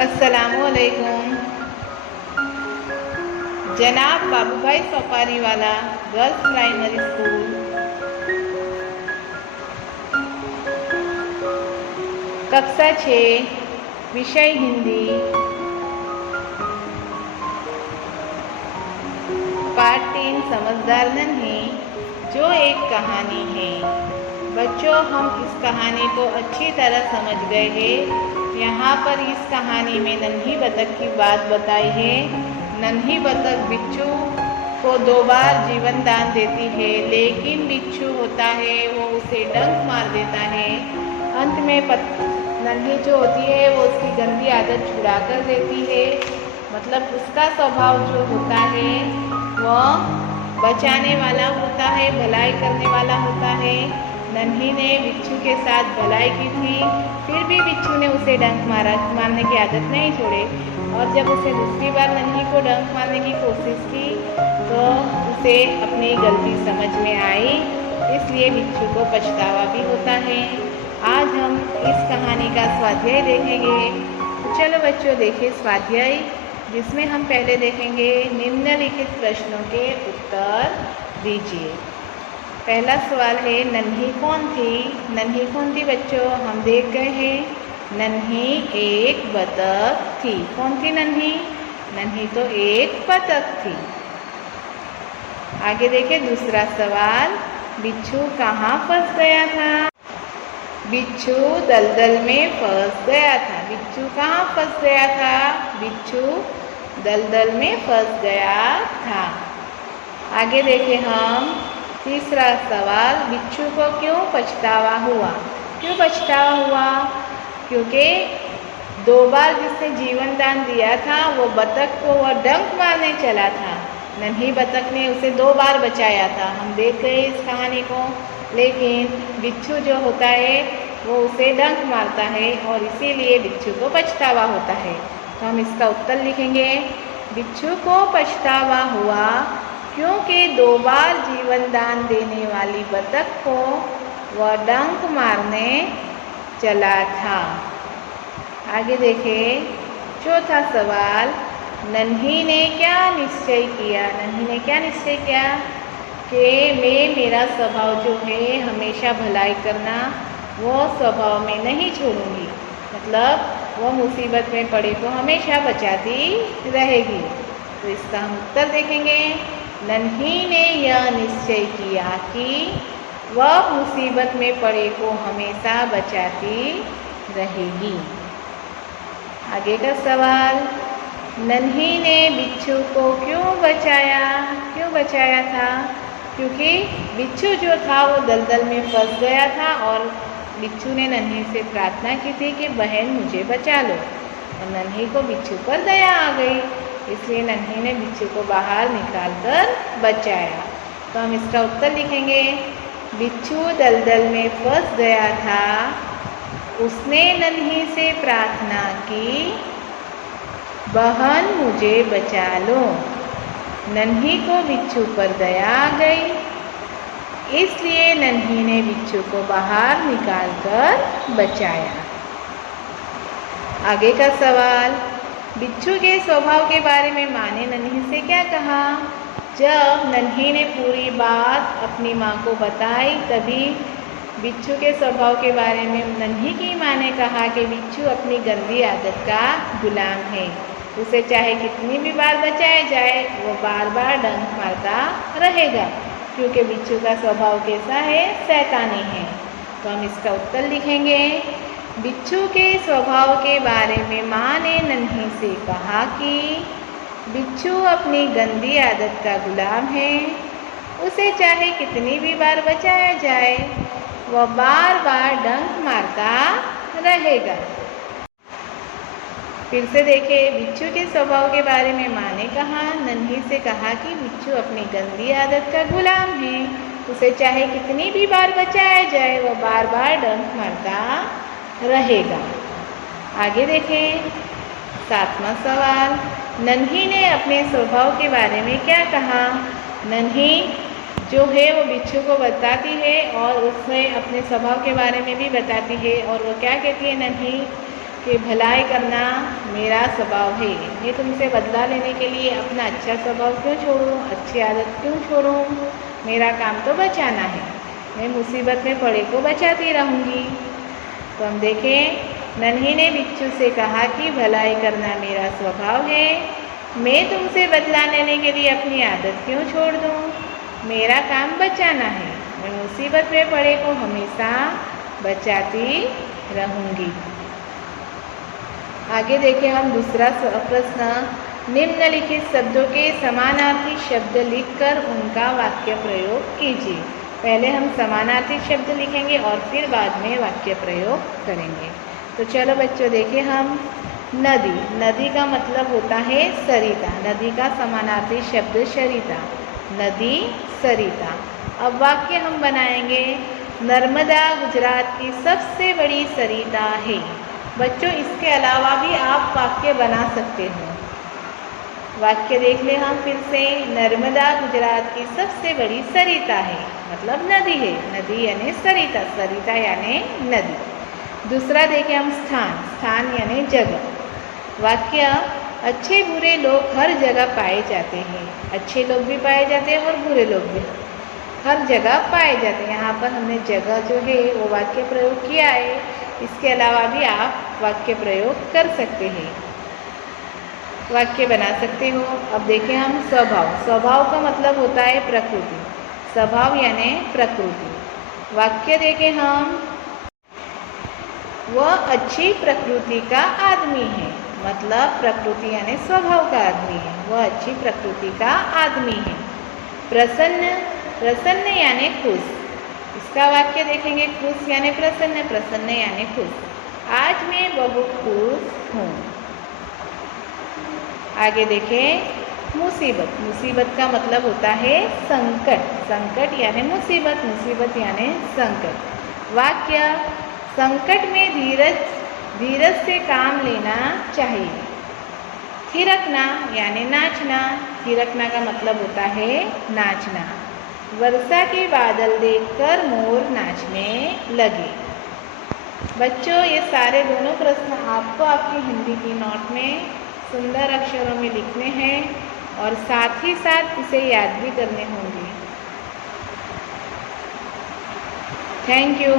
अस्सलामुअलैकुम। जनाब बाबूभाई सफारी वाला गर्ल्स प्राइमरी स्कूल, कक्षा 6, विषय हिंदी, पाठ 3, समझदार नन्ही, जो एक कहानी है। बच्चों, हम इस कहानी को अच्छी तरह समझ गए हैं। यहाँ पर इस कहानी में नन्ही बतख की बात बताई है। नन्ही बतख बिच्छू को 2 बार जीवन दान देती है, लेकिन बिच्छू होता है वो उसे डंक मार देता है। अंत में नन्ही जो होती है वो उसकी गंदी आदत छुड़ा कर देती है। मतलब उसका स्वभाव जो होता है वह बचाने वाला होता है, भलाई करने वाला होता है। नन्ही ने बिच्छू के साथ भलाई की थी, फिर भी बिच्छू ने उसे डंक मारने की आदत नहीं छोड़ी। और जब उसे दूसरी बार नन्ही को डंक मारने की कोशिश की तो उसे अपनी गलती समझ में आई, इसलिए बिच्छू को पछतावा भी होता है। आज हम इस कहानी का स्वाध्याय देखेंगे। चलो बच्चों, देखिए स्वाध्याय, जिसमें हम पहले देखेंगे निम्नलिखित प्रश्नों के उत्तर दीजिए। पहला सवाल है, नन्ही कौन थी? नन्ही कौन थी बच्चों? हम देख गए हैं नन्ही एक बतख थी। कौन थी नन्ही? नन्ही तो एक बतख थी। आगे देखिए दूसरा सवाल, बिच्छू कहाँ फंस गया था? बिच्छू दलदल में फंस गया था। बिच्छू कहाँ फंस गया था? बिच्छू दलदल में फंस गया था। आगे देखें हम तीसरा सवाल, बिच्छू को क्यों पछतावा हुआ? क्यों पछतावा हुआ? क्योंकि 2 बार जिसने जीवन दान दिया था वो बतख को वह डंक मारने चला था। नन्ही बतख ने उसे 2 बार बचाया था। हम देख गए इस कहानी को। लेकिन बिच्छू जो होता है वो उसे डंक मारता है और इसीलिए बिच्छू को पछतावा होता है। तो हम इसका उत्तर लिखेंगे, बिच्छू को पछतावा हुआ क्योंकि 2 बार जीवन दान देने वाली बतख को वह डंक मारने चला था। आगे देखें चौथा सवाल, नन्ही ने क्या निश्चय किया? नन्ही ने क्या निश्चय किया कि मेरा स्वभाव जो है हमेशा भलाई करना, वो स्वभाव में नहीं छोड़ूंगी। मतलब वह मुसीबत में पड़े को हमेशा बचाती रहेगी। तो इसका हम उत्तर देखेंगे, नन्ही ने यह निश्चय किया कि वह मुसीबत में पड़े को हमेशा बचाती रहेगी। आगे का सवाल, नन्ही ने बिच्छू को क्यों बचाया? क्यों बचाया था? क्योंकि बिच्छू जो था वो दलदल में फंस गया था और बिच्छू ने नन्ही से प्रार्थना की थी कि बहन मुझे बचा लो। और नन्ही को बिच्छू पर दया आ गई, इसलिए नन्ही ने बिच्छू को बाहर निकालकर बचाया। तो हम इसका उत्तर लिखेंगे, बिच्छू दलदल में फंस गया था, उसने नन्ही से प्रार्थना की, बहन मुझे बचा लो। नन्ही को बिच्छू पर दया आ गई, इसलिए नन्ही ने बिच्छू को बाहर निकालकर बचाया। आगे का सवाल, बिच्छू के स्वभाव के बारे में माँ ने नन्ही से क्या कहा? जब नन्ही ने पूरी बात अपनी माँ को बताई तभी बिच्छू के स्वभाव के बारे में नन्ही की माँ ने कहा कि बिच्छू अपनी गंदी आदत का गुलाम है। उसे चाहे कितनी भी बार बचाया जाए वो बार बार डंक मारता रहेगा, क्योंकि बिच्छू का स्वभाव कैसा है? शैतानी है। तो हम इसका उत्तर लिखेंगे, बिच्छू के स्वभाव के बारे में माँ ने नन्ही से कहा कि बिच्छू अपनी गंदी आदत का गुलाम है। उसे चाहे कितनी भी बार बचाया जाए वह बार बार डंक मारता रहेगा। फिर से देखिए, बिच्छू के स्वभाव के बारे में माँ ने कहा, नन्ही से कहा कि बिच्छू अपनी गंदी आदत का गुलाम है। उसे चाहे कितनी भी बार बचाया जाए वह बार बार डंक मारता रहेगा। आगे देखें 7वां सवाल, नन्ही ने अपने स्वभाव के बारे में क्या कहा? नन्ही जो है वो बिच्छू को बताती है और उसमें अपने स्वभाव के बारे में भी बताती है। और वो क्या कहती है नन्ही? कि भलाई करना मेरा स्वभाव है। मैं तुमसे बदला लेने के लिए अपना अच्छा स्वभाव क्यों छोड़ूं, अच्छी आदत क्यों छोड़ूं। मेरा काम तो बचाना है, मैं मुसीबत में पड़े को बचाती रहूँगी। तो हम देखें, नन्ही ने बिच्छू से कहा कि भलाई करना मेरा स्वभाव है, मैं तुमसे बदला लेने के लिए अपनी आदत क्यों छोड़ दूँ। मेरा काम बचाना है, मैं मुसीबत में पड़े को हमेशा बचाती रहूँगी। आगे देखें हम दूसरा प्रश्न, निम्नलिखित शब्दों के समानार्थी शब्द लिखकर उनका वाक्य प्रयोग कीजिए। पहले हम समानार्थी शब्द लिखेंगे और फिर बाद में वाक्य प्रयोग करेंगे। तो चलो बच्चों देखें हम, नदी, नदी का मतलब होता है सरिता, नदी का समानार्थी शब्द सरिता, नदी सरिता। अब वाक्य हम बनाएंगे, नर्मदा गुजरात की सबसे बड़ी सरिता है। बच्चों इसके अलावा भी आप वाक्य बना सकते हो। वाक्य देख ले हम फिर से, नर्मदा गुजरात की सबसे बड़ी सरिता है, मतलब नदी है, नदी यानी सरिता, सरिता यानी नदी। दूसरा देखें हम, स्थान, स्थान यानी जगह। वाक्य, अच्छे बुरे लोग हर जगह पाए जाते हैं। अच्छे लोग भी पाए जाते हैं और बुरे लोग भी हर जगह पाए जाते हैं। यहाँ पर हमने जगह जो है वो वाक्य प्रयोग किया है, इसके अलावा भी आप वाक्य प्रयोग कर सकते हैं, वाक्य बना सकते हो। अब देखें हम, स्वभाव, स्वभाव का मतलब होता है प्रकृति, स्वभाव यानी प्रकृति। वाक्य देखें हम, वह अच्छी प्रकृति का आदमी है, मतलब प्रकृति यानी स्वभाव का आदमी है, वह अच्छी प्रकृति का आदमी है। प्रसन्न, प्रसन्न यानी खुश, इसका वाक्य देखेंगे, खुश यानी प्रसन्न, प्रसन्न यानी खुश। आज मैं बहुत खुश हूँ। आगे देखें, मुसीबत, मुसीबत का मतलब होता है संकट, संकट यानी मुसीबत, मुसीबत यानी संकट। वाक्य, संकट में धीरज से काम लेना चाहिए। थिरकना यानी नाचना, थिरकना का मतलब होता है नाचना। वर्षा के बादल देखकर मोर नाचने लगे। बच्चों ये सारे दोनों प्रश्न आपको आपकी हिंदी की नोट में सुंदर अक्षरों में लिखने हैं और साथ ही साथ इसे याद भी करने होंगे। Thank you.